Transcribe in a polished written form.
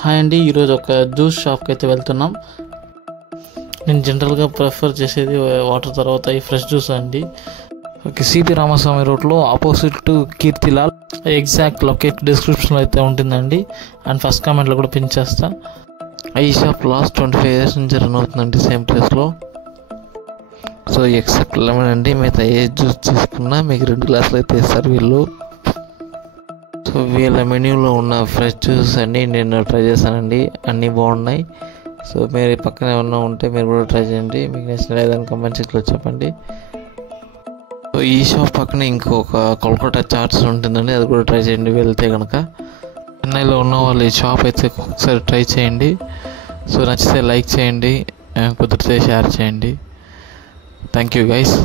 Hi అండి, ఈరోజు ఒక జ్యూస్ షాప్కి అయితే వెళ్తున్నాం. నేను జనరల్గా ప్రిఫర్ చేసేది వాటర్ తర్వాత ఈ ఫ్రెష్ జ్యూస్ అండి. ఓకే, సిపి రామస్వామి రోడ్లో opposite to Kirtilal. Exact locate డిస్క్రిప్షన్లో అయితే ఉంటుందండి, అండ్ ఫస్ట్ కామెంట్లో కూడా పిన్ చేస్తా. ఈ షాప్ లాస్ట్ 25 years నుంచి రన్ అవుతుందండి సేమ్ ప్లేస్లో. సో ఎక్సెప్ట్ లెమన్ అండి, మిగతా ఏ జ్యూస్ తీసుకున్నా మీకు 2 గ్లాసులు అయితే ఇస్తారు వీళ్ళు. సో వీళ్ళ మెన్యూలో ఉన్న ఫ్రెష్ జ్యూస్ అన్నీ నేను ట్రై చేశానండి, అన్నీ బాగున్నాయి. సో మీరు పక్కన ఏమన్నా ఉంటే మీరు కూడా ట్రై చేయండి, మీకు నచ్చిన ఏదైనా కమెంట్ సెక్షన్లో చెప్పండి. సో ఈ షాప్ పక్కన ఇంకొక కోల్కతా చాట్స్ ఉంటుందండి, అది కూడా ట్రై చేయండి వెళ్తే కనుక. చెన్నైలో ఉన్న వాళ్ళు ఈ షాప్ అయితే ఒకసారి ట్రై చేయండి. సో నచ్చితే లైక్ చేయండి, కుదిరితే షేర్ చేయండి. Thank you guys.